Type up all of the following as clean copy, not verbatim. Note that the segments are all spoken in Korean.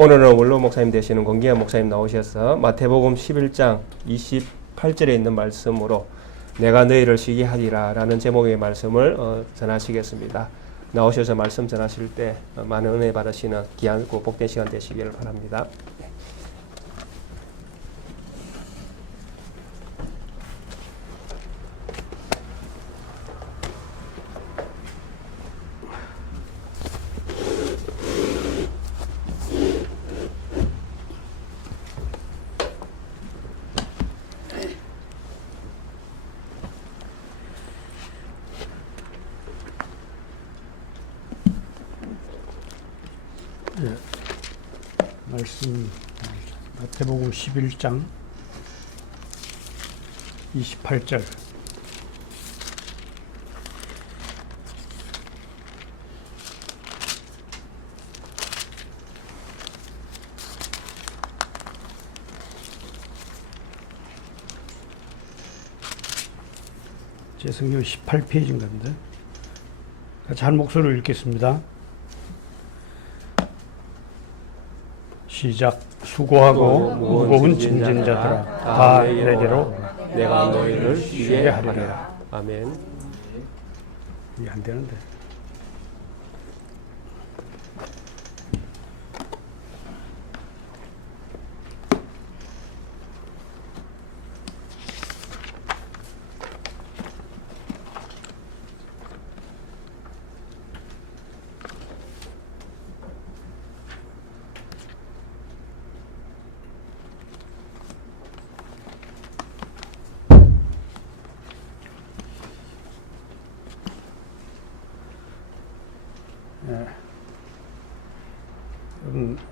오늘은 원로 목사님 되시는 권기환 목사님 나오셔서 마태복음 11장 28절에 있는 말씀으로 내가 너희를 쉬게 하리라 라는 제목의 말씀을 전하시겠습니다. 나오셔서 말씀 전하실 때 많은 은혜 받으시는 귀하고 복된 시간 되시기를 바랍니다. 말씀 마태복음 11장 28절. 제 성경 18페이지인 건데 같이 한 목소리로 읽겠습니다. 시작. 수고하고 무거운 짐진 자들아 다 내게로 내가 너희를 쉬게 하리라. 아멘. 이게 안 되는데.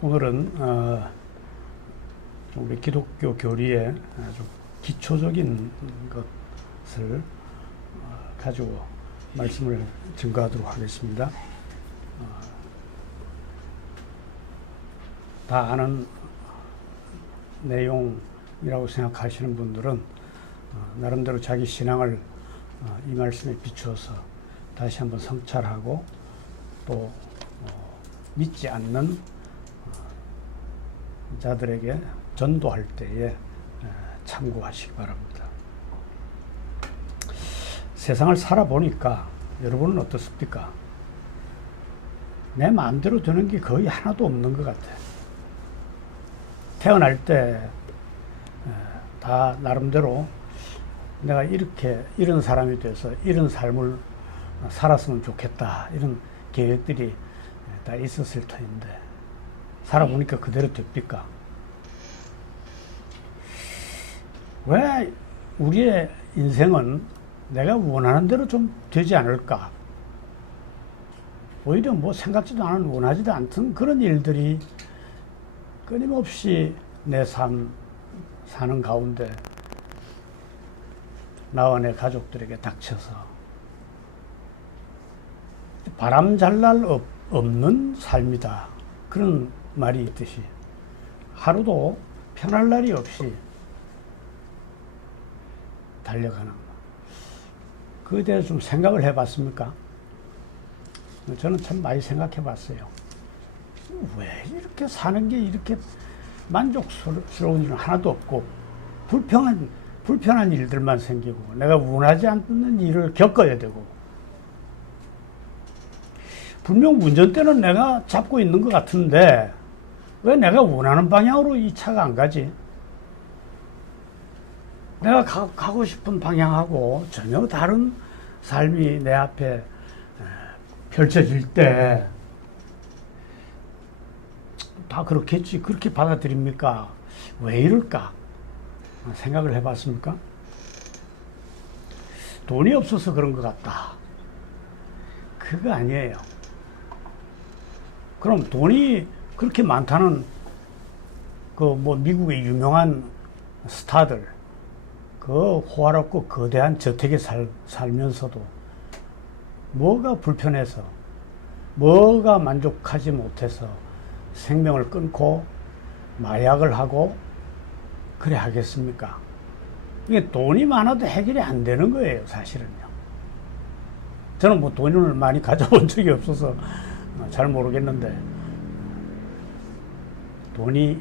오늘은 우리 기독교 교리의 아주 기초적인 것을 가지고 말씀을 증거하도록 하겠습니다. 다 아는 내용이라고 생각하시는 분들은 나름대로 자기 신앙을 이 말씀에 비추어서 다시 한번 성찰하고 또 믿지 않는 자들에게 전도할 때에 참고하시기 바랍니다. 세상을 살아보니까 여러분은 어떻습니까? 내 마음대로 되는 게 거의 하나도 없는 것 같아요. 태어날 때 다 나름대로 내가 이런 사람이 돼서 이런 삶을 살았으면 좋겠다 이런 계획들이 다 있었을 터인데 살아보니까 그대로 됩니까? 왜 우리의 인생은 내가 원하는 대로 좀 되지 않을까? 오히려 뭐 생각지도 않은 원하지도 않던 그런 일들이 끊임없이 내 삶 사는 가운데 나와 내 가족들에게 닥쳐서 바람 잘 날 없는 삶이다. 그런 말이 있듯이 하루도 편할 날이 없이 달려가는 것. 그에 대해서 좀 생각을 해봤습니까? 저는 참 많이 생각해 봤어요. 왜 이렇게 사는 게 이렇게 만족스러운 일은 하나도 없고 불편한 일들만 생기고 내가 원하지 않는 일을 겪어야 되고 분명 운전대는 내가 잡고 있는 것 같은데 왜 내가 원하는 방향으로 이 차가 안 가지? 내가 가고 싶은 방향하고 전혀 다른 삶이 내 앞에 펼쳐질 때 다 그렇겠지. 그렇게 받아들입니까? 왜 이럴까? 생각을 해봤습니까? 돈이 없어서 그런 것 같다. 그거 아니에요. 그럼 돈이 그렇게 많다는 미국의 유명한 스타들, 그 호화롭고 거대한 저택에 살면서도 뭐가 불편해서, 뭐가 만족하지 못해서 생명을 끊고 마약을 하고 그래 하겠습니까? 이게 돈이 많아도 해결이 안 되는 거예요, 사실은요. 저는 뭐 돈을 많이 가져본 적이 없어서 잘 모르겠는데 돈이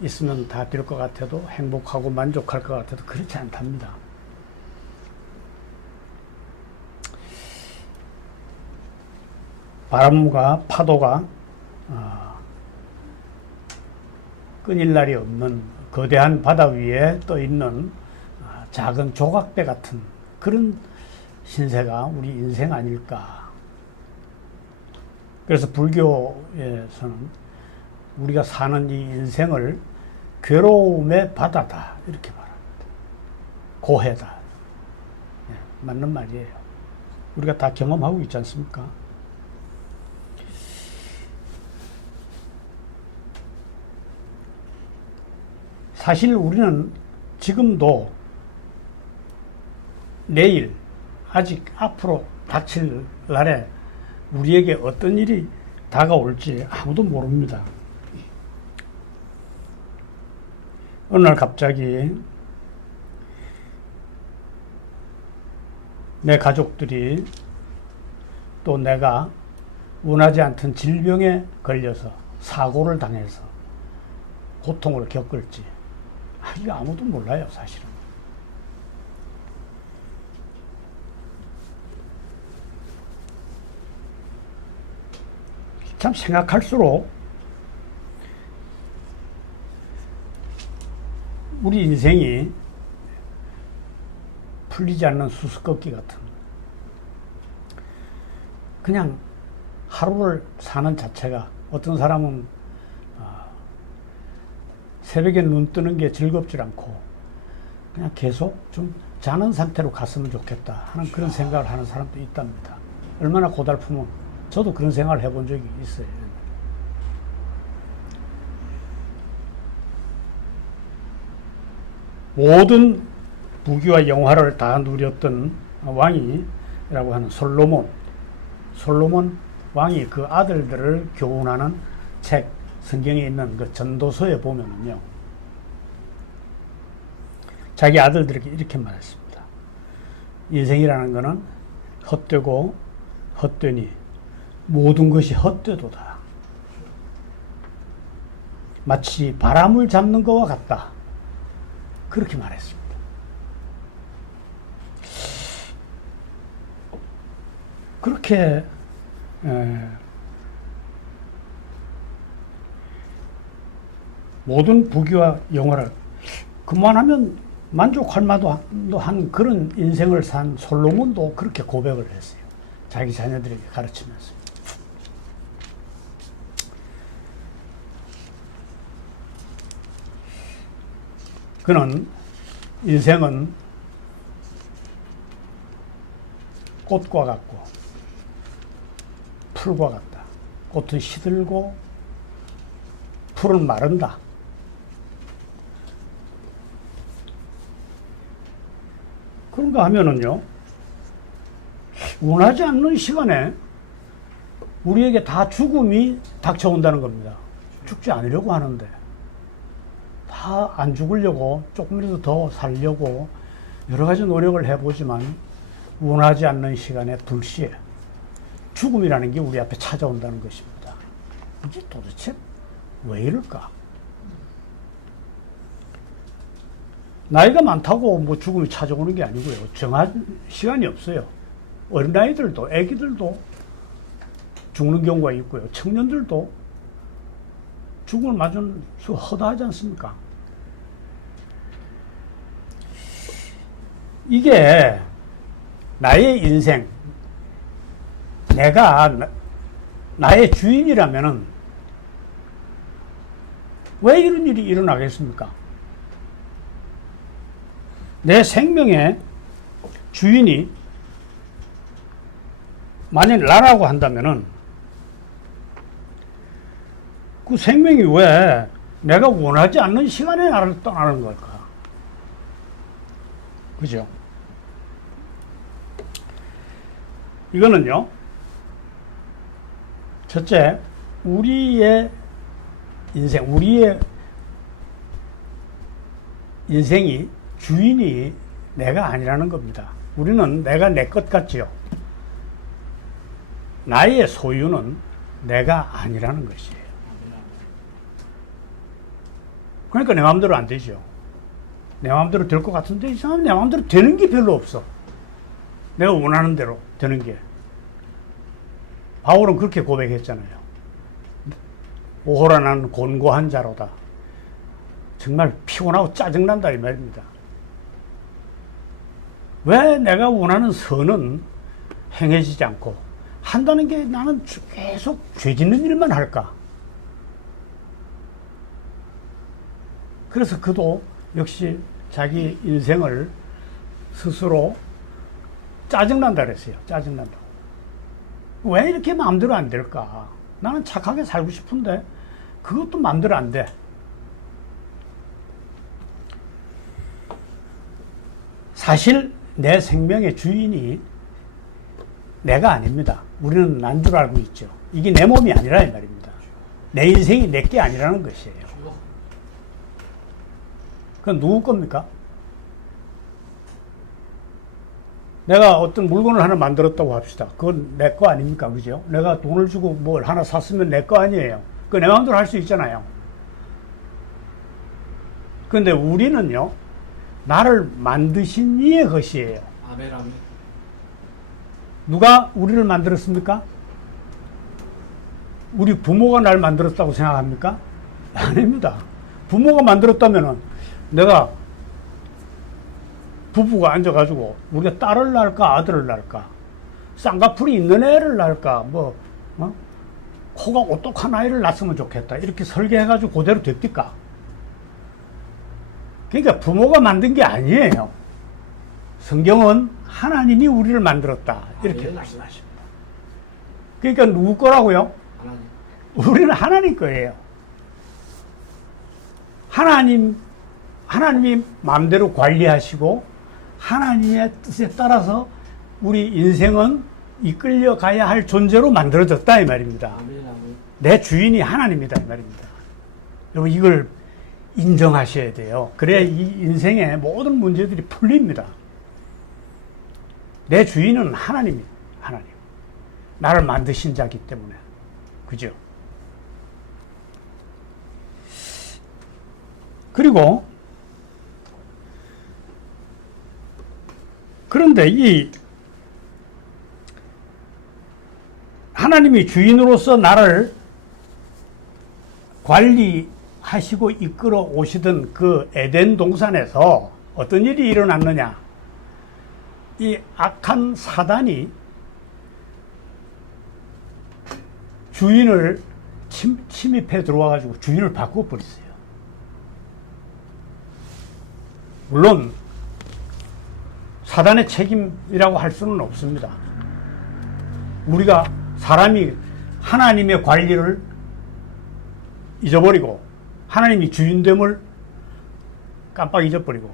있으면 다 될 것 같아도 행복하고 만족할 것 같아도 그렇지 않답니다. 바람과 파도가 끊일 날이 없는 거대한 바다 위에 떠 있는 작은 조각배 같은 그런 신세가 우리 인생 아닐까. 그래서 불교에서는 우리가 사는 이 인생을 괴로움의 바다다 이렇게 말합니다. 고해다. 네, 맞는 말이에요. 우리가 다 경험하고 있지 않습니까? 사실 우리는 지금도 내일 아직 앞으로 닥칠 날에 우리에게 어떤 일이 다가올지 아무도 모릅니다. 어느 날 갑자기 내 가족들이 또 내가 원하지 않던 질병에 걸려서 사고를 당해서 고통을 겪을지 이거 아무도 몰라요, 사실은. 참 생각할수록 우리 인생이 풀리지 않는 수수께끼 같은 그냥 하루를 사는 자체가 어떤 사람은 새벽에 눈 뜨는 게 즐겁지 않고 그냥 계속 좀 자는 상태로 갔으면 좋겠다 하는 그런 생각을 하는 사람도 있답니다. 얼마나 고달프면 저도 그런 생각을 해본 적이 있어요. 모든 부귀와 영화를 다 누렸던 왕이라고 하는 솔로몬 왕이 그 아들들을 교훈하는 책, 성경에 있는 그 전도서에 보면은요, 자기 아들들에게 이렇게 말했습니다. 인생이라는 것은 헛되고 헛되니 모든 것이 헛되도다. 마치 바람을 잡는 것과 같다. 그렇게 말했습니다. 그렇게 모든 부귀와 영화를 그만하면 만족할 만도 한 그런 인생을 산 솔로몬도 그렇게 고백을 했어요. 자기 자녀들에게 가르치면서. 그는 인생은 꽃과 같고 풀과 같다. 꽃은 시들고 풀은 마른다. 그런가 하면은요, 원하지 않는 시간에 우리에게 다 죽음이 닥쳐온다는 겁니다. 죽지 않으려고 하는데, 다 안 죽으려고 조금이라도 더 살려고 여러 가지 노력을 해보지만 원하지 않는 시간에 불시에 죽음이라는 게 우리 앞에 찾아온다는 것입니다. 이게 도대체 왜 이럴까? 나이가 많다고 뭐 죽음이 찾아오는 게 아니고요. 정한 시간이 없어요. 어린아이들도, 애기들도 죽는 경우가 있고요. 청년들도 죽음을 맞은 수 허다하지 않습니까? 이게 나의 인생, 내가 나의 주인이라면은 왜 이런 일이 일어나겠습니까? 내 생명의 주인이 만약 나라고 한다면은 그 생명이 왜 내가 원하지 않는 시간에 나를 떠나는 걸까? 그죠? 이거는요, 첫째, 우리의 인생이 주인이 내가 아니라는 겁니다. 우리는 내가 내 것 같지요. 나의 소유는 내가 아니라는 것이에요. 그러니까 내 마음대로 안 되죠. 내 마음대로 될 것 같은데 이 사람은 내 마음대로 되는 게 별로 없어. 내가 원하는 대로 되는 게. 바울은 그렇게 고백했잖아요. 오호라 나는 곤고한 자로다. 정말 피곤하고 짜증난다 이 말입니다. 왜 내가 원하는 선은 행해지지 않고 한다는 게 나는 계속 죄 짓는 일만 할까? 그래서 그도 역시 자기 인생을 스스로 짜증난다 그랬어요. 짜증난다고. 왜 이렇게 마음대로 안 될까? 나는 착하게 살고 싶은데 그것도 마음대로 안 돼. 사실 내 생명의 주인이 내가 아닙니다. 우리는 난 줄 알고 있죠. 이게 내 몸이 아니라 이 말입니다. 내 인생이 내 게 아니라는 것이에요. 그건 누구 겁니까? 내가 어떤 물건을 하나 만들었다고 합시다. 그건 내 거 아닙니까? 그죠? 내가 돈을 주고 뭘 하나 샀으면 내 거 아니에요. 그거 내 마음대로 할 수 있잖아요. 그런데 우리는요, 나를 만드신 이의 것이에요. 아멘, 아멘. 누가 우리를 만들었습니까? 우리 부모가 날 만들었다고 생각합니까? 아닙니다. 부모가 만들었다면은 내가 부부가 앉아가지고 우리가 딸을 낳을까 아들을 낳을까 쌍꺼풀이 있는 애를 낳을까 코가 오똑한 아이를 낳았으면 좋겠다 이렇게 설계해가지고 그대로 됩니까? 그러니까 부모가 만든 게 아니에요. 성경은 하나님이 우리를 만들었다 이렇게 말씀하십니다. 그러니까 누구 거라고요? 하나님. 우리는 하나님 거예요. 하나님이 마음대로 관리하시고 하나님의 뜻에 따라서 우리 인생은 이끌려 가야 할 존재로 만들어졌다 이 말입니다. 아멘, 아멘. 내 주인이 하나님이다 이 말입니다. 여러분 이걸 인정하셔야 돼요. 그래야 이 인생의 모든 문제들이 풀립니다. 내 주인은 하나님입니다. 하나님. 나를 만드신 자기 때문에. 그죠? 그리고 그런데 이 하나님이 주인으로서 나를 관리하시고 이끌어 오시던 그 에덴 동산에서 어떤 일이 일어났느냐? 이 악한 사단이 주인을 침입해 들어와가지고 주인을 바꿔버렸어요. 물론 사단의 책임이라고 할 수는 없습니다. 우리가 사람이 하나님의 관리를 잊어버리고 하나님이 주인됨을 깜빡 잊어버리고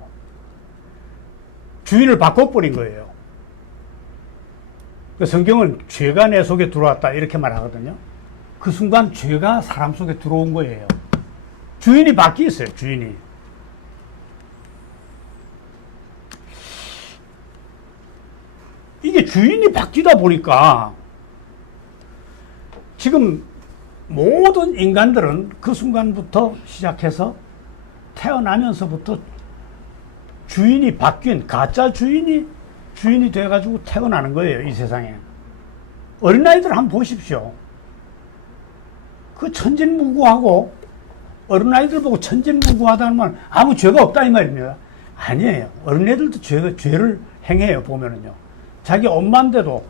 주인을 바꿔버린 거예요. 그 성경은 죄가 내 속에 들어왔다 이렇게 말하거든요. 그 순간 죄가 사람 속에 들어온 거예요. 주인이 바뀌었어요. 주인이. 이게 주인이 바뀌다 보니까 지금 모든 인간들은 그 순간부터 시작해서 태어나면서부터 주인이 바뀐 가짜 주인이 돼가지고 태어나는 거예요. 이 세상에. 어린아이들 한번 보십시오. 그 천진무구하고 어린아이들 보고 천진무구하다는 말 아무 죄가 없다 이 말입니다. 아니에요. 어린애들도 죄를 행해요. 보면은요. 자기 엄마인데도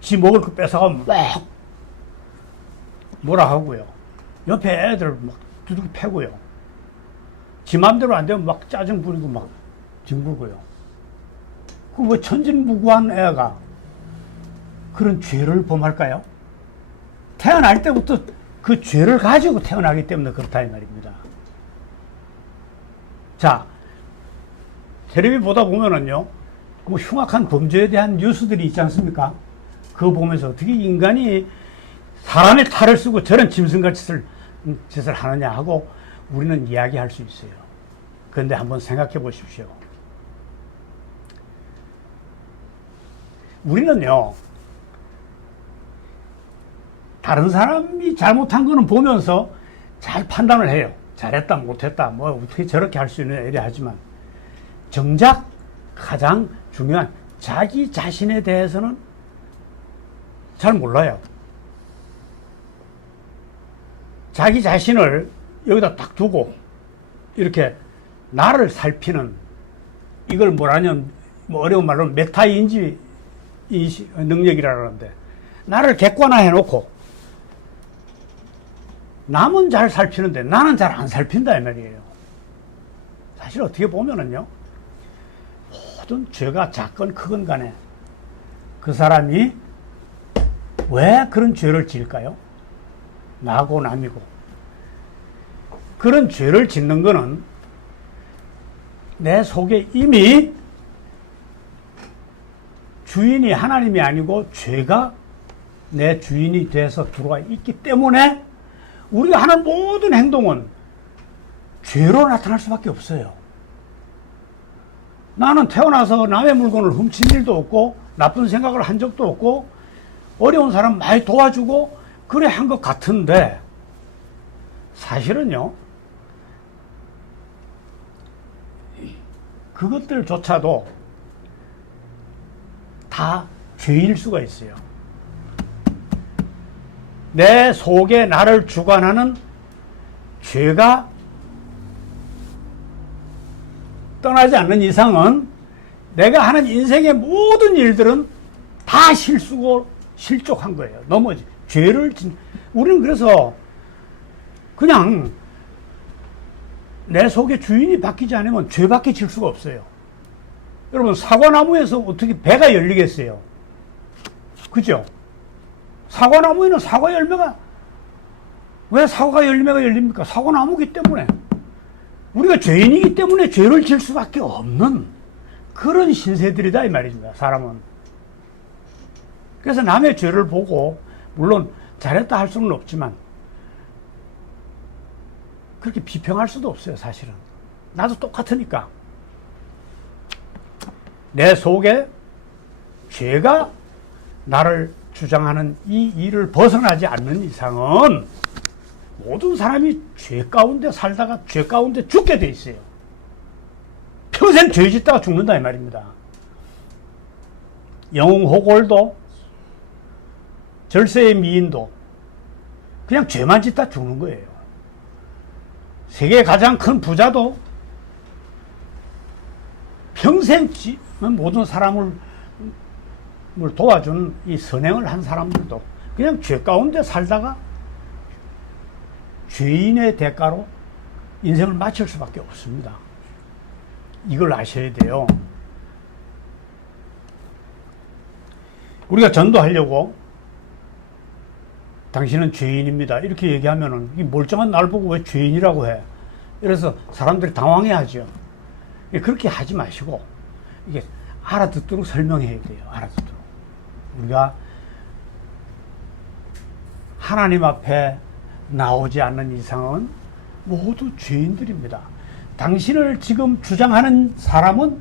지 먹을 거 뺏어가면 막 뭐라 하고요. 옆에 애들 막 두둑이 패고요. 지 맘대로 안 되면 막 짜증 부리고 막 뒹굴고요. 그 뭐 천진무구한 애가 그런 죄를 범할까요? 태어날 때부터 그 죄를 가지고 태어나기 때문에 그렇다 이 말입니다. 자, 텔레비 보다 보면은요, 뭐 흉악한 범죄에 대한 뉴스들이 있지 않습니까? 그거 보면서 어떻게 인간이 사람의 탈을 쓰고 저런 짐승같이 짓을 하느냐 하고 우리는 이야기할 수 있어요. 그런데 한번 생각해 보십시오. 우리는요, 다른 사람이 잘못한 거는 보면서 잘 판단을 해요. 잘했다 못했다 뭐 어떻게 저렇게 할 수 있느냐 이래 하지만 정작 가장 중요한 자기 자신에 대해서는 잘 몰라요. 자기 자신을 여기다 딱 두고 이렇게 나를 살피는 이걸 뭐라냐면 뭐 어려운 말로 메타인지 능력이라는데 나를 객관화해 놓고 남은 잘 살피는데 나는 잘 안 살핀다 이 말이에요. 사실 어떻게 보면은요 모든 죄가 작건 크건 간에 그 사람이 왜 그런 죄를 지을까요? 나고 남이고 그런 죄를 짓는 거는 내 속에 이미 주인이 하나님이 아니고 죄가 내 주인이 돼서 들어와 있기 때문에 우리가 하는 모든 행동은 죄로 나타날 수밖에 없어요. 나는 태어나서 남의 물건을 훔친 일도 없고 나쁜 생각을 한 적도 없고 어려운 사람 많이 도와주고 그래 한 것 같은데 사실은요 그것들조차도 다 죄일 수가 있어요. 내 속에 나를 주관하는 죄가 떠나지 않는 이상은 내가 하는 인생의 모든 일들은 다 실수고 실족한 거예요. 넘어지. 우리는 그래서 그냥 내 속에 주인이 바뀌지 않으면 죄밖에 질 수가 없어요. 여러분 사과나무에서 어떻게 배가 열리겠어요? 그죠? 사과나무에는 사과 열매가 왜 사과 열매가 열립니까? 사과나무기 때문에 우리가 죄인이기 때문에 죄를 질 수밖에 없는 그런 신세들이다 이 말입니다. 사람은. 그래서 남의 죄를 보고 물론 잘했다 할 수는 없지만 그렇게 비평할 수도 없어요. 사실은 나도 똑같으니까 내 속에 죄가 나를 주장하는 이 일을 벗어나지 않는 이상은 모든 사람이 죄 가운데 살다가 죄 가운데 죽게 돼 있어요. 평생 죄 짓다가 죽는다 이 말입니다. 영웅호골도 절세의 미인도 그냥 죄만 짓다 죽는 거예요. 세계 가장 큰 부자도 평생 모든 사람을 도와준 이 선행을 한 사람들도 그냥 죄 가운데 살다가 죄인의 대가로 인생을 마칠 수밖에 없습니다. 이걸 아셔야 돼요. 우리가 전도하려고 당신은 죄인입니다 이렇게 얘기하면은 이 멀쩡한 날 보고 왜 죄인이라고 해? 이래서 사람들이 당황해 하죠. 그렇게 하지 마시고 이게 알아듣도록 설명해야 돼요. 알아듣도록. 우리가 하나님 앞에 나오지 않는 이상은 모두 죄인들입니다. 당신을 지금 주장하는 사람은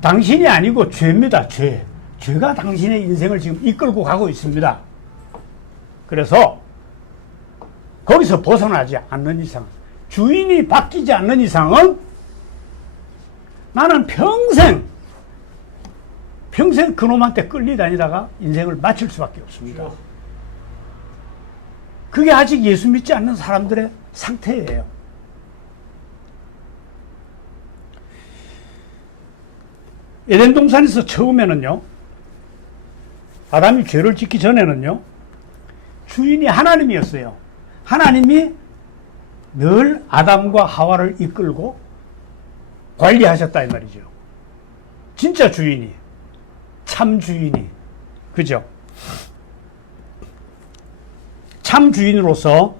당신이 아니고 죄입니다. 죄가 당신의 인생을 지금 이끌고 가고 있습니다. 그래서 거기서 벗어나지 않는 이상, 주인이 바뀌지 않는 이상은 나는 평생 그놈한테 끌리다니다가 인생을 마칠 수밖에 없습니다. 그게 아직 예수 믿지 않는 사람들의 상태예요. 에덴 동산에서 처음에는요, 아담이 죄를 짓기 전에는요, 주인이 하나님이었어요. 하나님이 늘 아담과 하와를 이끌고 관리하셨다 이 말이죠. 진짜 주인이, 참 주인이, 그죠? 참 주인으로서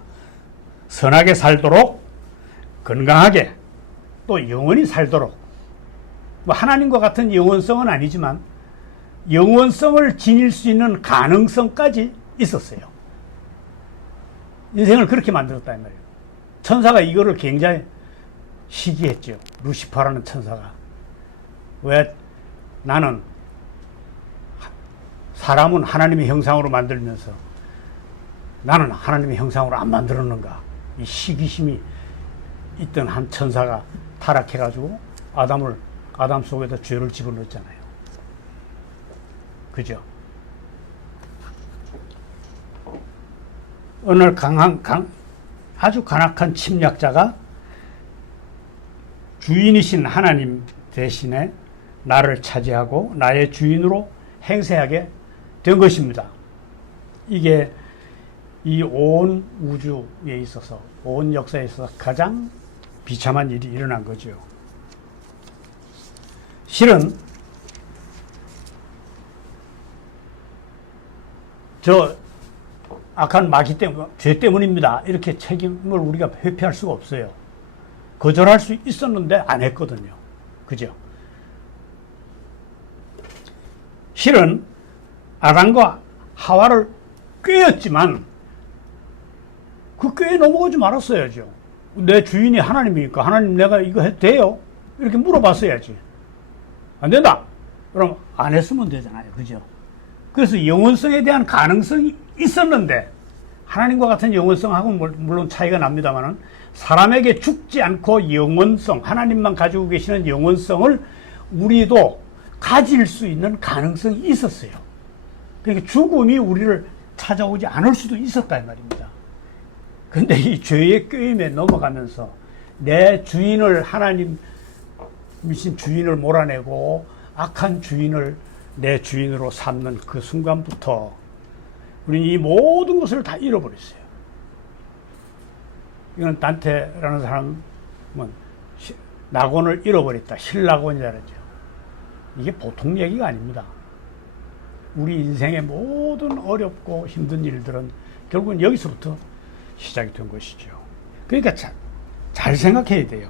선하게 살도록, 건강하게, 또 영원히 살도록, 뭐 하나님과 같은 영원성은 아니지만 영원성을 지닐 수 있는 가능성까지 있었어요. 인생을 그렇게 만들었다 이 말이에요. 천사가 이거를 굉장히 시기했죠. 루시퍼라는 천사가. 왜 나는 사람은 하나님의 형상으로 만들면서 나는 하나님의 형상으로 안 만들었는가? 이 시기심이 있던 한 천사가 타락해가지고 아담 속에다 죄를 집어넣었잖아요. 그죠? 어느 날 아주 간악한 침략자가 주인이신 하나님 대신에 나를 차지하고 나의 주인으로 행세하게 된 것입니다. 이게 이 온 우주에 있어서, 온 역사에 있어서 가장 비참한 일이 일어난 거죠. 실은 저 악한 마귀 때문, 죄 때문입니다. 이렇게 책임을 우리가 회피할 수가 없어요. 거절할 수 있었는데 안 했거든요. 그죠? 실은 아담과 하와를 꾀었지만 그 꾀에 넘어가지 말았어야죠. 내 주인이 하나님이니까 하나님 내가 이거 해도 돼요? 이렇게 물어봤어야지. 안 된다. 그럼 안 했으면 되잖아요. 그죠? 그래서 영원성에 대한 가능성이 있었는데 하나님과 같은 영원성하고는 물론 차이가 납니다만은 사람에게 죽지 않고 영원성, 하나님만 가지고 계시는 영원성을 우리도 가질 수 있는 가능성이 있었어요. 그러니까 죽음이 우리를 찾아오지 않을 수도 있었다 이 말입니다. 그런데 이 죄의 꾀임에 넘어가면서 내 주인을 하나님이신 주인을 몰아내고 악한 주인을 내 주인으로 삼는 그 순간부터 우리는 이 모든 것을 다 잃어버렸어요. 이건 단테라는 사람은 낙원을 잃어버렸다. 신낙원이라죠. 이게 보통 얘기가 아닙니다. 우리 인생의 모든 어렵고 힘든 일들은 결국은 여기서부터 시작이 된 것이죠. 그러니까 잘 생각해야 돼요.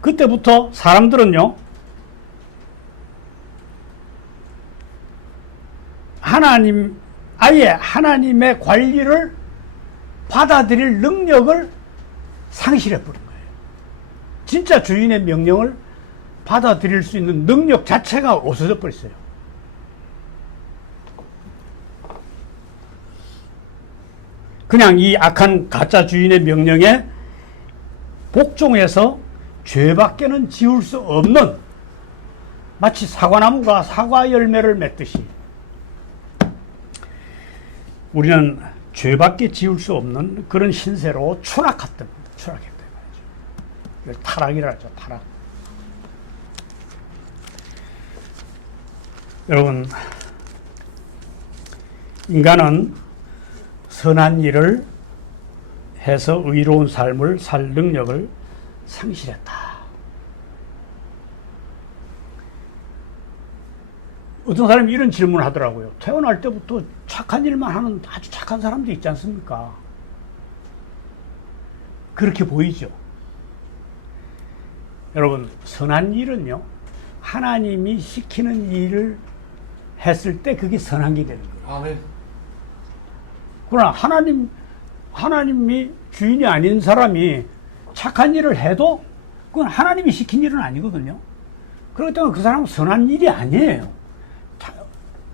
그때부터 사람들은요, 아예 하나님의 관리를 받아들일 능력을 상실해버린 거예요. 진짜 주인의 명령을 받아들일 수 있는 능력 자체가 없어져 버렸어요. 그냥 이 악한 가짜 주인의 명령에 복종해서 죄밖에는 지울 수 없는, 마치 사과나무가 사과 열매를 맺듯이 우리는 죄밖에 지울 수 없는 그런 신세로 추락했다 말이죠. 이걸 타락이라 하죠. 타락. 여러분, 인간은 선한 일을 해서 의로운 삶을 살 능력을 상실했다. 어떤 사람이 이런 질문을 하더라고요. 태어날 때부터 착한 일만 하는 아주 착한 사람도 있지 않습니까? 그렇게 보이죠. 여러분, 선한 일은요, 하나님이 시키는 일을 했을 때 그게 선한 게 되는 거예요. 아멘. 그러나 하나님이 주인이 아닌 사람이 착한 일을 해도 그건 하나님이 시킨 일은 아니거든요. 그렇기 때문에 그 사람은 선한 일이 아니에요.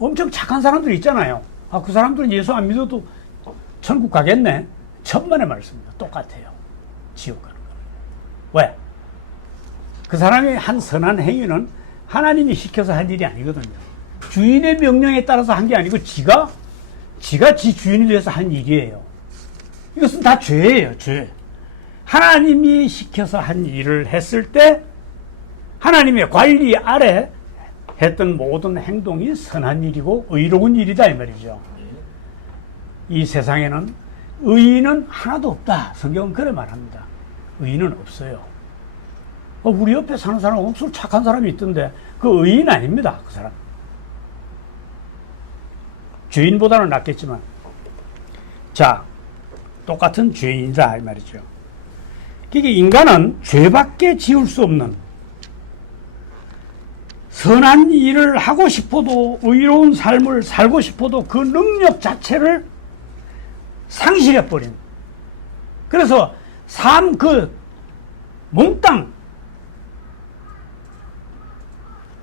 엄청 착한 사람들 있잖아요. 아, 그 사람들은 예수 안 믿어도 천국 가겠네. 천만의 말씀입니다. 똑같아요. 지옥 가는 거. 왜? 그 사람이 한 선한 행위는 하나님이 시켜서 한 일이 아니거든요. 주인의 명령에 따라서 한 게 아니고 지가 지 주인을 위해서 한 일이에요. 이것은 다 죄예요. 죄. 하나님이 시켜서 한 일을 했을 때 하나님의 관리 아래 했던 모든 행동이 선한 일이고 의로운 일이다 이 말이죠. 이 세상에는 의인은 하나도 없다. 성경은 그래 말합니다. 의인은 없어요. 우리 옆에 사는 사람 엄청 착한 사람이 있던데 그 의인 아닙니다. 그 사람. 죄인보다는 낫겠지만, 자, 똑같은 죄인이다 이 말이죠. 그러니까 인간은 죄밖에 지을 수 없는, 선한 일을 하고 싶어도 의로운 삶을 살고 싶어도 그 능력 자체를 상실해버린, 그래서 삶 그 몽땅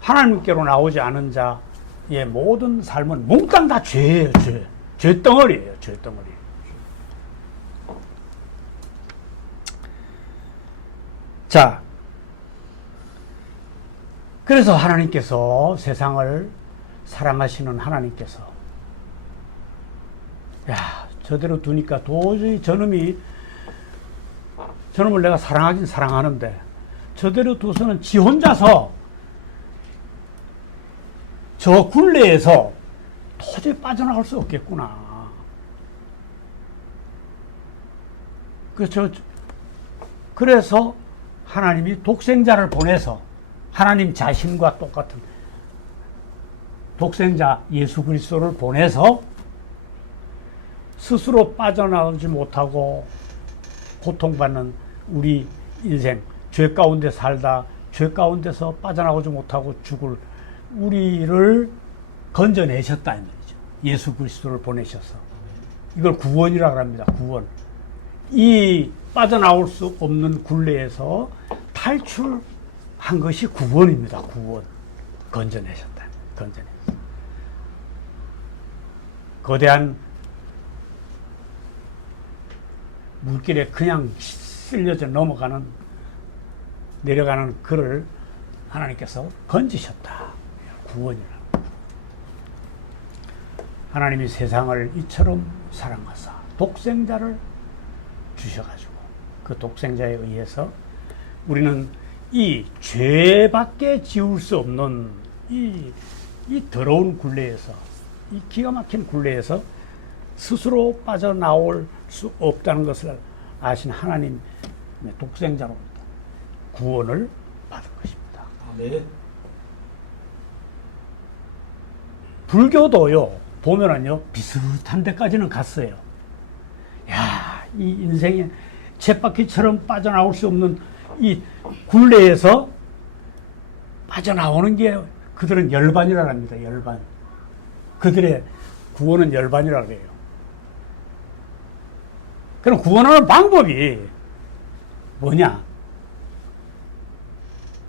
하나님께로 나오지 않은 자의 모든 삶은 몽땅 다 죄예요. 죄덩어리예요. 죄덩어리. 자, 그래서 하나님께서 세상을 사랑하시는 하나님께서 야, 저대로 두니까 도저히 저놈을 내가 사랑하긴 사랑하는데 저대로 둬서는 지 혼자서 저 굴레에서 도저히 빠져나갈 수 없겠구나. 그래서 하나님이 독생자를 보내서 하나님 자신과 똑같은 독생자 예수 그리스도를 보내서 스스로 빠져나오지 못하고 고통받는 우리 인생, 죄 가운데 살다 죄 가운데서 빠져나오지 못하고 죽을 우리를 건져내셨다 이 말이죠. 예수 그리스도를 보내셔서 이걸 구원이라고 합니다. 구원. 이 빠져나올 수 없는 굴레에서 탈출한 것이 구원입니다. 구원. 건져내셨다. 건져내셨다. 거대한 물길에 그냥 쓸려져 내려가는 그를 하나님께서 건지셨다. 구원이라. 하나님이 세상을 이처럼 사랑하사 독생자를 주셔가지고 그 독생자에 의해서 우리는 이 죄밖에 지울 수 없는 이 더러운 굴레에서 이 기가 막힌 굴레에서 스스로 빠져나올 수 없다는 것을 아신 하나님의 독생자로부터 구원을 받은 것입니다. 네. 불교도요, 보면은요, 비슷한 데까지는 갔어요. 야, 이 인생의 쳇바퀴처럼 빠져나올 수 없는 이 굴레에서 빠져나오는 게 그들은 열반이라고 합니다. 열반. 그들의 구원은 열반이라고 해요. 그럼 구원하는 방법이 뭐냐?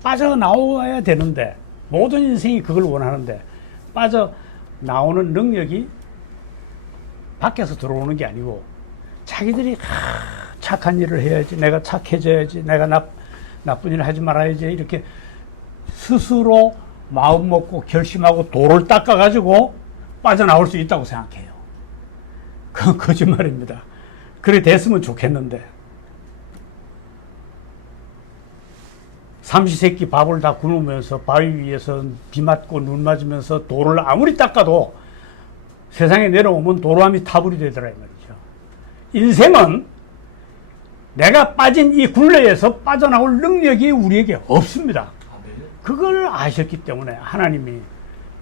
빠져나와야 되는데, 모든 인생이 그걸 원하는데, 빠져나오는 능력이 밖에서 들어오는 게 아니고, 자기들이 착한 일을 해야지, 내가 착해져야지, 내가 나쁜 일을 하지 말아야지, 이렇게 스스로 마음 먹고 결심하고 돌을 닦아가지고 빠져나올 수 있다고 생각해요. 그건 거짓말입니다. 그래 됐으면 좋겠는데. 삼시세끼 밥을 다 굶으면서 바위 위에서 비 맞고 눈 맞으면서 돌을 아무리 닦아도 세상에 내려오면 도로함이 타불이 되더라 이 말이죠. 인생은 내가 빠진 이 굴레에서 빠져나올 능력이 우리에게 없습니다. 그걸 아셨기 때문에 하나님이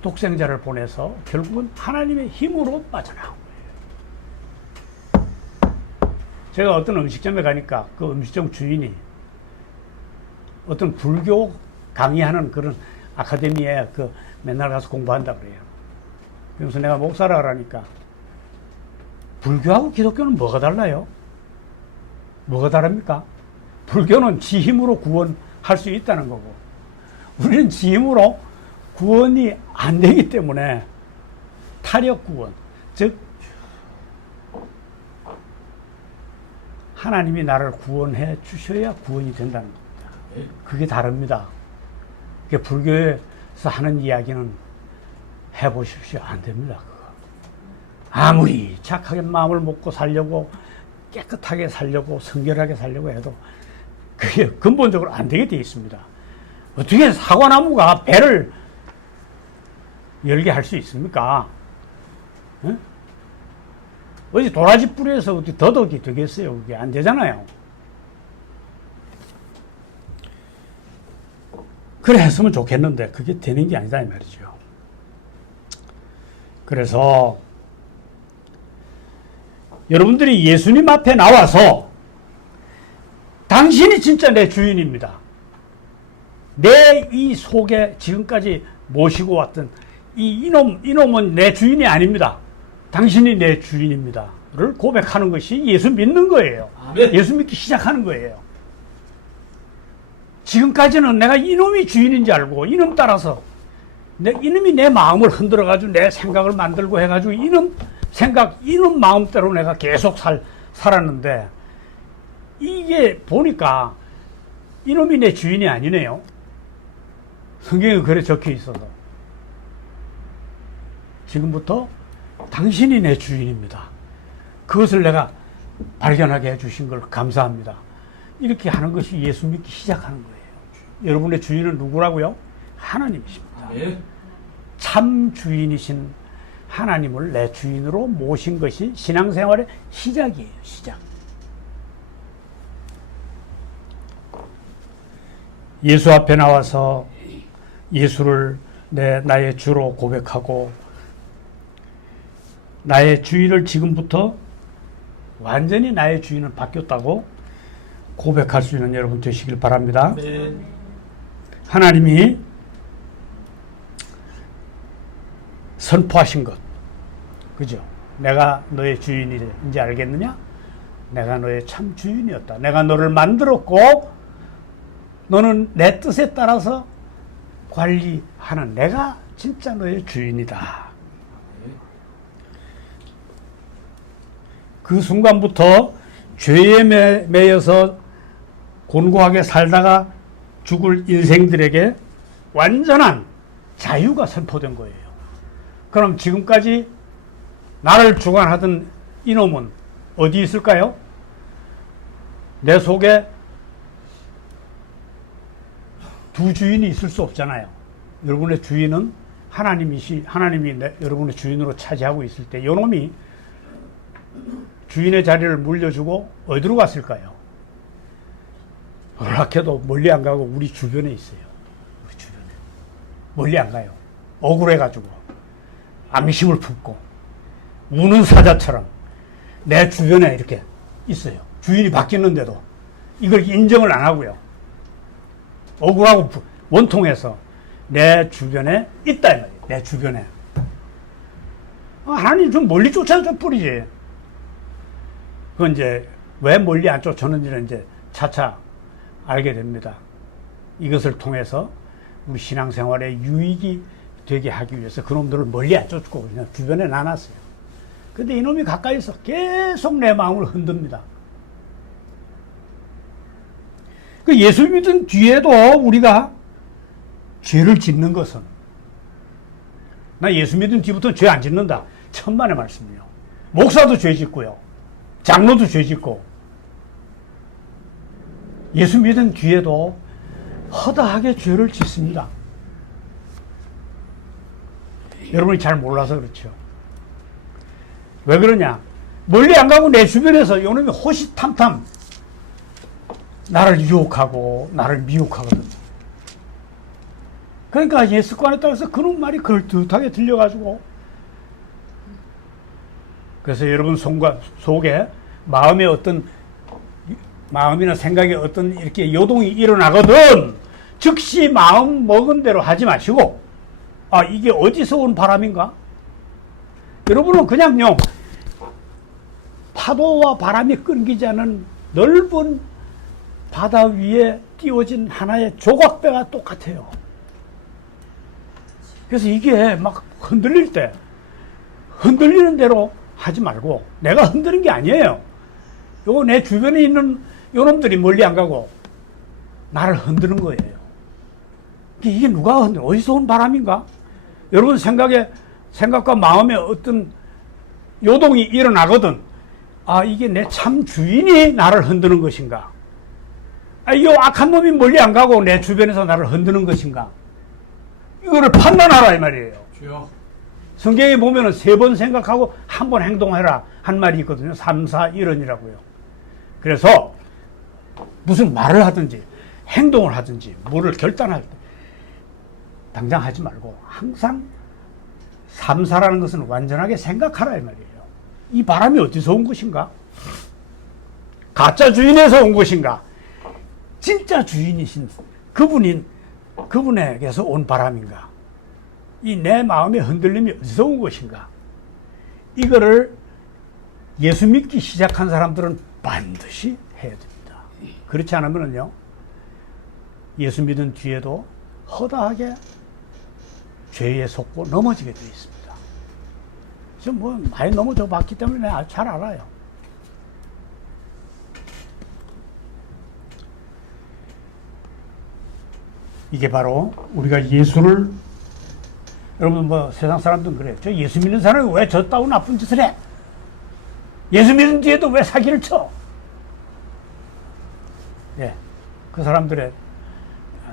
독생자를 보내서 결국은 하나님의 힘으로 빠져나온 거예요. 제가 어떤 음식점에 가니까 그 음식점 주인이 어떤 불교 강의하는 그런 아카데미에 맨날 가서 공부한다 그래요. 그래서 내가 목사라 그러니까 불교하고 기독교는 뭐가 달라요? 뭐가 다릅니까? 불교는 지 힘으로 구원할 수 있다는 거고 우리는 지 힘으로 구원이 안 되기 때문에 타력 구원, 즉 하나님이 나를 구원해 주셔야 구원이 된다는 겁니다. 그게 다릅니다. 그게 불교에서 하는 이야기는 해보십시오. 안 됩니다. 그거. 아무리 착하게 마음을 먹고 살려고 깨끗하게 살려고 성결하게 살려고 해도 그게 근본적으로 안 되게 되어 있습니다. 어떻게 사과나무가 배를 열게 할 수 있습니까? 응? 어디 도라지 뿌리에서 어디 더덕이 되겠어요? 그게 안 되잖아요. 그래 했으면 좋겠는데 그게 되는 게 아니다 이 말이죠. 그래서 여러분들이 예수님 앞에 나와서 당신이 진짜 내 주인입니다. 내 이 속에 지금까지 모시고 왔던 이놈은 내 주인이 아닙니다. 당신이 내 주인입니다. 를 고백하는 것이 예수 믿는 거예요. 아멘. 예수 믿기 시작하는 거예요. 지금까지는 내가 이놈이 주인인 줄 알고 이놈 따라서 이놈이 내 마음을 흔들어가지고 내 생각을 만들고 해가지고 이놈 생각, 이놈 마음대로 내가 계속 살았는데 이게 보니까 이놈이 내 주인이 아니네요. 성경에 그래 적혀 있어서. 지금부터 당신이 내 주인입니다. 그것을 내가 발견하게 해주신 걸 감사합니다. 이렇게 하는 것이 예수 믿기 시작하는 거예요. 여러분의 주인은 누구라고요? 하나님이십니다. 예. 참 주인이신 하나님을 내 주인으로 모신 것이 신앙생활의 시작이에요. 시작. 예수 앞에 나와서 예수를 나의 주로 고백하고 나의 주인을 지금부터 완전히 나의 주인은 바뀌었다고 고백할 수 있는 여러분 되시길 바랍니다. 네. 하나님이 선포하신 것, 그죠? 내가 너의 주인인지 알겠느냐? 내가 너의 참 주인이었다. 내가 너를 만들었고 너는 내 뜻에 따라서 관리하는 내가 진짜 너의 주인이다. 그 순간부터 죄에 매여서 곤고하게 살다가 죽을 인생들에게 완전한 자유가 선포된 거예요. 그럼 지금까지 나를 주관하던 이놈은 어디 있을까요? 내 속에 두 주인이 있을 수 없잖아요. 여러분의 주인은 하나님이 여러분의 주인으로 차지하고 있을 때 이놈이 주인의 자리를 물려주고 어디로 갔을까요? 놀랍게도 멀리 안 가고 우리 주변에 있어요. 우리 주변에. 멀리 안 가요. 억울해가지고 앙심을 품고 우는 사자처럼 내 주변에 이렇게 있어요. 주인이 바뀌는데도 이걸 인정을 안 하고요. 억울하고 원통해서 내 주변에 있다 이 말이에요. 내 주변에. 하나님 좀 멀리 쫓아줘 뿌리지. 그건 이제 왜 멀리 안 쫓았는지는 이제 차차 알게 됩니다. 이것을 통해서 우리 신앙생활에 유익이 되게 하기 위해서 그놈들을 멀리 안 쫓고 그냥 주변에 놔놨어요. 근데 이놈이 가까이서 계속 내 마음을 흔듭니다. 그 예수 믿은 뒤에도 우리가 죄를 짓는 것은 나 예수 믿은 뒤부터 죄 안 짓는다. 천만의 말씀이요. 목사도 죄 짓고요. 장로도 죄 짓고 예수 믿은 뒤에도 허다하게 죄를 짓습니다. 여러분이 잘 몰라서 그렇죠. 왜 그러냐? 멀리 안 가고 내 주변에서 이놈이 호시탐탐 나를 유혹하고 나를 미혹하거든. 그러니까 예수관에 따라서 그런 말이 걸듯하게 들려가지고 그래서 여러분 속에 마음의 어떤 마음이나 생각에 어떤 이렇게 요동이 일어나거든 즉시 마음 먹은 대로 하지 마시고 이게 어디서 온 바람인가? 여러분은 그냥요 파도와 바람이 끊기지 않은 넓은 바다 위에 띄워진 하나의 조각배가 똑같아요. 그래서 이게 막 흔들릴 때 흔들리는 대로 하지 말고 내가 흔드는 게 아니에요. 요거 내 주변에 있는 요놈들이 멀리 안 가고 나를 흔드는 거예요. 이게 누가 흔들어? 어디서 온 바람인가? 여러분 생각과 마음에 어떤 요동이 일어나거든. 이게 내 참 주인이 나를 흔드는 것인가? 이 악한 놈이 멀리 안 가고 내 주변에서 나를 흔드는 것인가? 이거를 판단하라 이 말이에요. 주여. 성경에 보면은 3번 생각하고 1번 행동해라 한 말이 있거든요. 3, 4, 1원이라고요. 그래서 무슨 말을 하든지 행동을 하든지 뭐를 결단할 때 당장 하지 말고 항상 3, 4라는 것은 완전하게 생각하라 이 말이에요. 이 바람이 어디서 온 것인가? 가짜 주인에서 온 것인가? 진짜 주인이신 그분에게서 온 바람인가? 이 내 마음의 흔들림이 어디서 온 것인가? 이거를 예수 믿기 시작한 사람들은 반드시 해야 됩니다. 그렇지 않으면요, 예수 믿은 뒤에도 허다하게 죄에 속고 넘어지게 되어 있습니다. 지금 뭐 많이 넘어져 봤기 때문에 잘 알아요. 이게 바로 우리가 예수를, 여러분 뭐 세상 사람들은 그래요. 저 예수 믿는 사람이 왜 저 따위 나쁜 짓을 해? 예수 믿은 뒤에도 왜 사기를 쳐? 예, 그 사람들의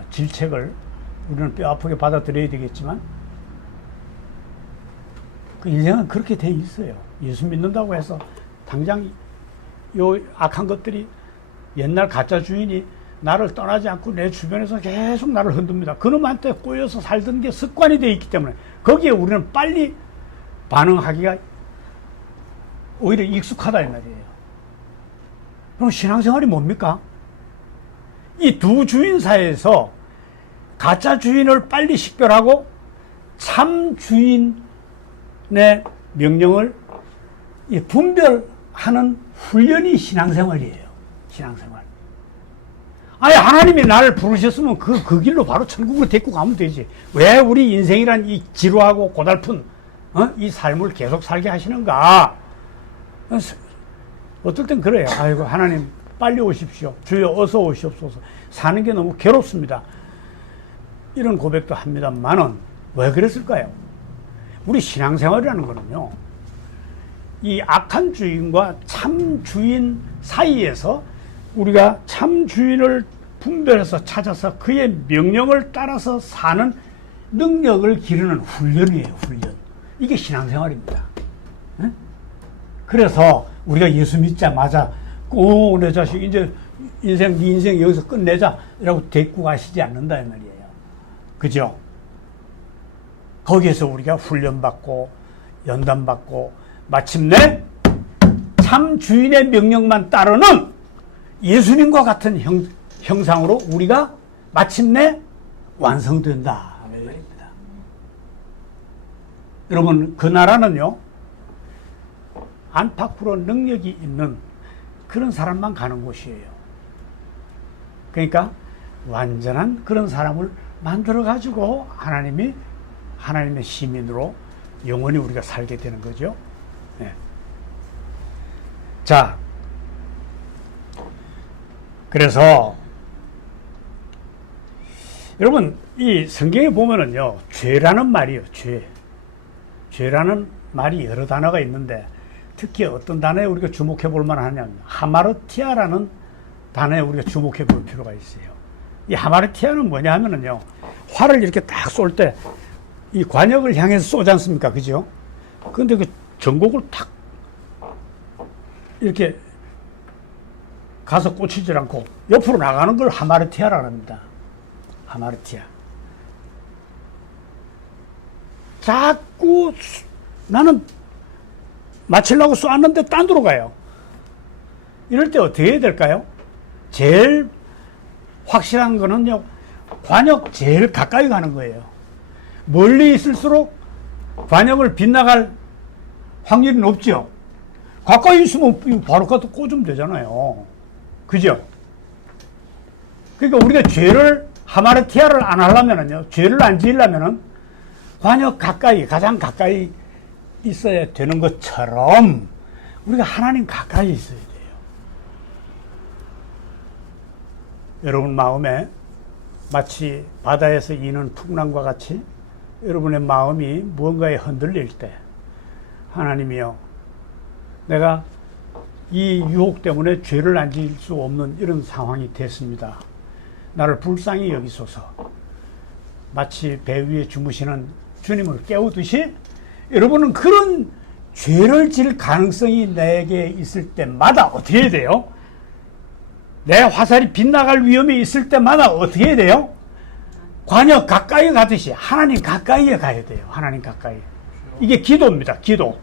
질책을 우리는 뼈 아프게 받아들여야 되겠지만, 그 인생은 그렇게 돼 있어요. 예수 믿는다고 해서 당장 요 악한 것들이, 옛날 가짜 주인이 나를 떠나지 않고 내 주변에서 계속 나를 흔듭니다. 그놈한테 꼬여서 살던 게 습관이 되어 있기 때문에 거기에 우리는 빨리 반응하기가 오히려 익숙하다 이 말이에요. 그럼 신앙생활이 뭡니까? 이 두 주인 사이에서 가짜 주인을 빨리 식별하고 참 주인의 명령을 분별하는 훈련이 신앙생활이에요. 신앙생활. 아니, 하나님이 나를 부르셨으면 그 길로 바로 천국으로 데리고 가면 되지. 왜 우리 인생이란 이 지루하고 고달픈 이 삶을 계속 살게 하시는가? 어떨 땐 그래요. 아이고, 하나님 빨리 오십시오. 주여 어서 오시옵소서. 사는 게 너무 괴롭습니다. 이런 고백도 합니다만은 왜 그랬을까요? 우리 신앙생활이라는 거는요, 이 악한 주인과 참 주인 사이에서 우리가 참 주인을 분별해서 찾아서 그의 명령을 따라서 사는 능력을 기르는 훈련이에요, 훈련. 이게 신앙생활입니다. 네? 그래서 우리가 예수 믿자마자 오, 내 자식 이제 네 인생 여기서 끝내자 라고 데리고 가시지 않는다 이 말이에요. 그죠? 거기에서 우리가 훈련받고 연단받고 마침내 참 주인의 명령만 따르는 예수님과 같은 형상으로 우리가 마침내 완성된다 말입니다. 여러분, 그 나라는요, 안팎으로 능력이 있는 그런 사람만 가는 곳이에요. 그러니까 완전한 그런 사람을 만들어 가지고 하나님의 시민으로 영원히 우리가 살게 되는 거죠. 네. 자, 그래서 여러분, 이 성경에 보면은요, 죄라는 말이요, 죄라는 말이 여러 단어가 있는데 특히 어떤 단어에 우리가 주목해 볼 만하냐면 하마르티아라는 단어에 우리가 주목해 볼 필요가 있어요. 이 하마르티아는 뭐냐 하면은요, 활을 이렇게 딱 쏠 때 이 관역을 향해서 쏘지 않습니까? 그죠? 근데 그 전곡을 탁 이렇게 가서 꽂히질 않고 옆으로 나가는 걸 하마르티아라고 합니다. 하마르티아. 자꾸 나는 맞추려고 쏘았는데 딴 데로 가요. 이럴 때 어떻게 해야 될까요? 제일 확실한 거는요, 관역 제일 가까이 가는 거예요. 멀리 있을수록 관역을 빗나갈 확률이 높죠. 가까이 있으면 바로 가서 꽂으면 되잖아요. 그죠? 그러니까 우리가 죄를, 하마르티아를 안 하려면은요, 죄를 안 지으려면은 관역 가까이, 가장 가까이 있어야 되는 것처럼 우리가 하나님 가까이 있어야 돼요. 여러분 마음에 마치 바다에서 이는 풍랑과 같이 여러분의 마음이 무언가에 흔들릴 때 하나님이여, 내가 이 유혹 때문에 죄를 안 지을 수 없는 이런 상황이 됐습니다. 나를 불쌍히 여기소서. 마치 배 위에 주무시는 주님을 깨우듯이 여러분은 그런 죄를 지을 가능성이 내게 있을 때마다 어떻게 해야 돼요? 내 화살이 빗나갈 위험이 있을 때마다 어떻게 해야 돼요? 관역 가까이 가듯이 하나님 가까이에 가야 돼요. 하나님 가까이. 이게 기도입니다. 기도.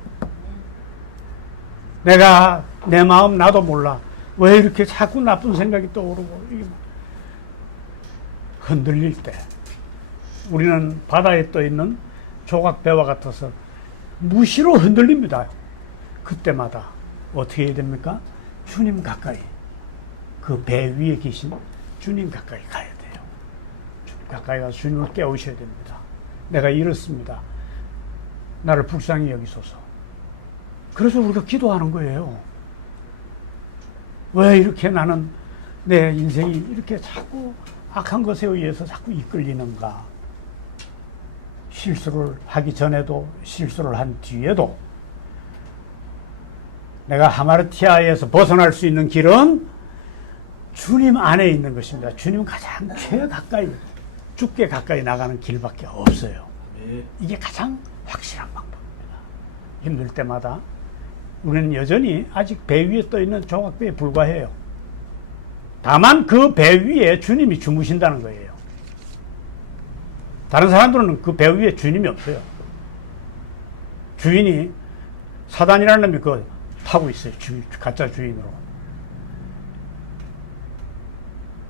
내가 내 마음 나도 몰라. 왜 이렇게 자꾸 나쁜 생각이 떠오르고 흔들릴 때 우리는 바다에 떠 있는 조각배와 같아서 무시로 흔들립니다. 그때마다 어떻게 해야 됩니까? 주님 가까이, 그 배 위에 계신 주님 가까이 가야 돼요. 주님 가까이 가서 주님을 깨우셔야 됩니다. 내가 이렇습니다. 나를 불쌍히 여기소서. 그래서 우리가 기도하는 거예요. 왜 이렇게 나는 내 인생이 이렇게 자꾸 악한 것에 의해서 자꾸 이끌리는가? 실수를 하기 전에도 실수를 한 뒤에도 내가 하마르티아에서 벗어날 수 있는 길은 주님 안에 있는 것입니다. 주님 가장 가까이, 죽게 가까이 나가는 길밖에 없어요. 이게 가장 확실한 방법입니다. 힘들 때마다 우리는 여전히 아직 배 위에 떠 있는 조각배에 불과해요. 다만 그 배 위에 주님이 주무신다는 거예요. 다른 사람들은 그 배 위에 주님이 없어요. 주인이 사단이라는 놈이 그 타고 있어요. 가짜 주인으로.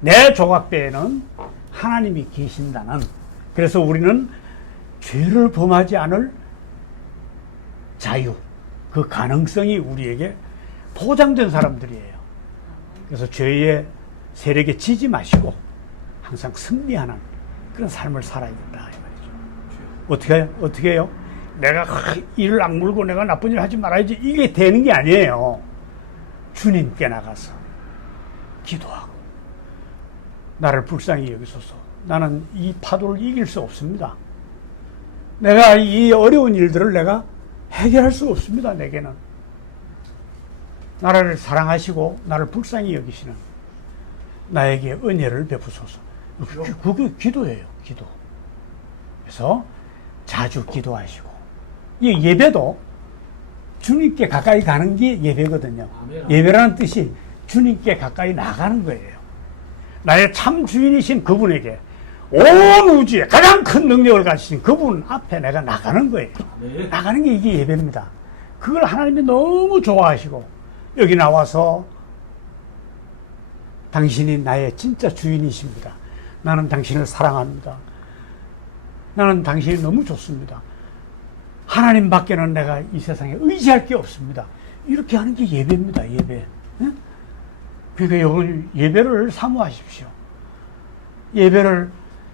내 조각배에는 하나님이 계신다는, 그래서 우리는 죄를 범하지 않을 자유, 그 가능성이 우리에게 보장된 사람들이에요. 그래서 죄의 세력에 지지 마시고 항상 승리하는 그런 삶을 살아야 된다 이 말이죠. 어떻게 해요? 내가 이를 악물고 내가 나쁜 일 하지 말아야지, 이게 되는 게 아니에요. 주님께 나가서 기도하고 나를 불쌍히 여기소서. 나는 이 파도를 이길 수 없습니다. 내가 이 어려운 일들을 내가 해결할 수 없습니다. 내게는 나를 사랑하시고 나를 불쌍히 여기시는 나에게 은혜를 베푸소서. 그게 기도예요. 기도. 그래서 자주 기도하시고, 이 예배도 주님께 가까이 가는 게 예배거든요. 예배라는 뜻이 주님께 가까이 나가는 거예요. 나의 참 주인이신 그분에게, 온 우주에 가장 큰 능력을 가지신 그분 앞에 내가 나가는 거예요. 나가는 게 이게 예배입니다. 그걸 하나님이 너무 좋아하시고, 여기 나와서 당신이 나의 진짜 주인이십니다. 나는 당신을 사랑합니다. 나는 당신이 너무 좋습니다. 하나님 밖에는 내가 이 세상에 의지할 게 없습니다. 이렇게 하는 게 예배입니다. 예배. 그러니까 여러분, 예배를 사모하십시오. 예배를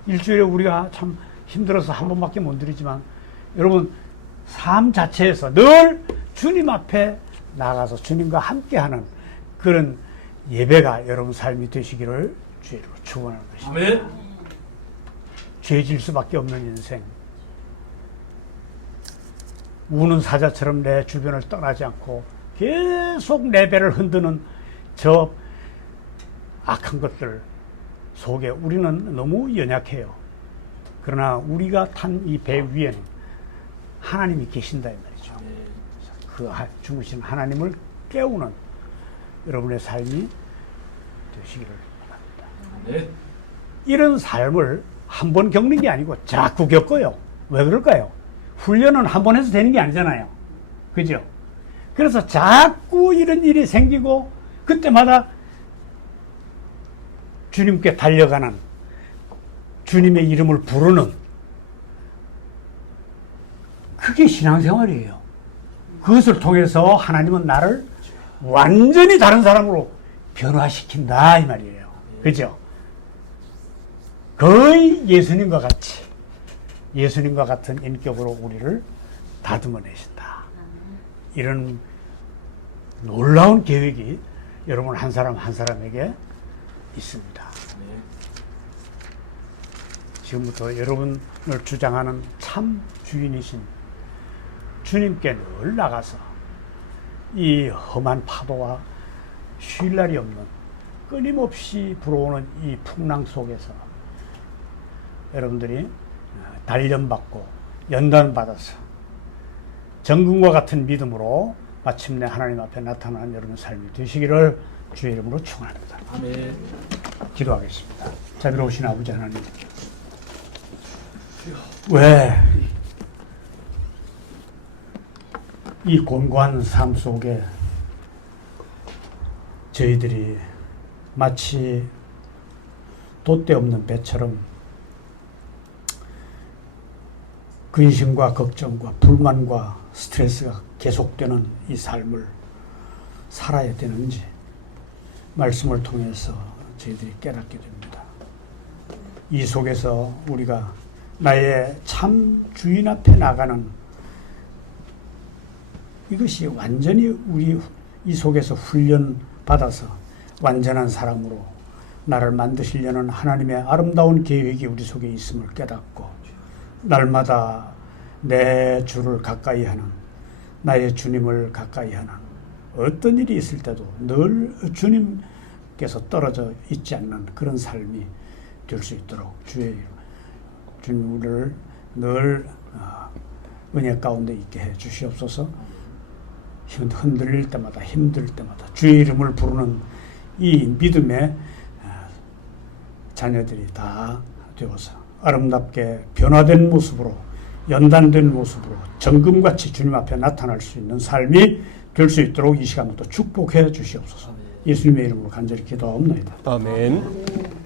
일주일에 우리가 참 힘들어서 한 번밖에 못 드리지만, 여러분 삶 자체에서 늘 주님 앞에 나가서 주님과 함께하는 그런 예배가 여러분 삶이 되시기를 주의 이름으로 축원하는 것입니다. 아멘. 죄질 수밖에 없는 인생, 우는 사자처럼 내 주변을 떠나지 않고 계속 내 배를 흔드는 저 악한 것들 속에 우리는 너무 연약해요. 그러나 우리가 탄 이 배 위에는 하나님이 계신다 이 말이죠. 그 주무신 하나님을 깨우는 여러분의 삶이 되시기를 바랍니다. 네. 이런 삶을 한 번 겪는 게 아니고 자꾸 겪어요. 왜 그럴까요? 훈련은 한 번 해서 되는 게 아니잖아요. 그죠? 그래서 자꾸 이런 일이 생기고 그때마다 주님께 달려가는, 주님의 이름을 부르는, 그게 신앙생활이에요. 그것을 통해서 하나님은 나를 완전히 다른 사람으로 변화시킨다 이 말이에요. 그죠? 거의 예수님과 같이, 예수님과 같은 인격으로 우리를 다듬어내신다. 이런 놀라운 계획이 여러분 한 사람 한 사람에게 있습니다. 지금부터 여러분을 주장하는 참 주인이신 주님께 늘 나가서 이 험한 파도와 쉴 날이 없는 끊임없이 불어오는 이 풍랑 속에서 여러분들이 단련받고 연단받아서 정금과 같은 믿음으로 마침내 하나님 앞에 나타나는 여러분 삶이 되시기를 주의 이름으로 축원합니다. 아멘. 기도하겠습니다. 자비로우신 아버지 하나님, 왜 이 곤고한 삶 속에 저희들이 마치 돛대 없는 배처럼 근심과 걱정과 불만과 스트레스가 계속되는 이 삶을 살아야 되는지 말씀을 통해서 저희들이 깨닫게 됩니다. 이 속에서 우리가 나의 참 주인 앞에 나가는 이것이 완전히 우리 이 속에서 훈련 받아서 완전한 사람으로 나를 만드시려는 하나님의 아름다운 계획이 우리 속에 있음을 깨닫고 날마다 내 주를 가까이 하는, 나의 주님을 가까이 하는, 어떤 일이 있을 때도 늘 주님께서 떨어져 있지 않는 그런 삶이 될 수 있도록 주님 우리를 늘 은혜 가운데 있게 해 주시옵소서. 흔들릴 때마다 힘들 때마다 주의 이름을 부르는 이 믿음의 자녀들이 다 되어서 아름답게 변화된 모습으로, 연단된 모습으로 정금같이 주님 앞에 나타날 수 있는 삶이 될 수 있도록 이 시간부터 축복해 주시옵소서. 예수님의 이름으로 간절히 기도하옵나이다. 아멘.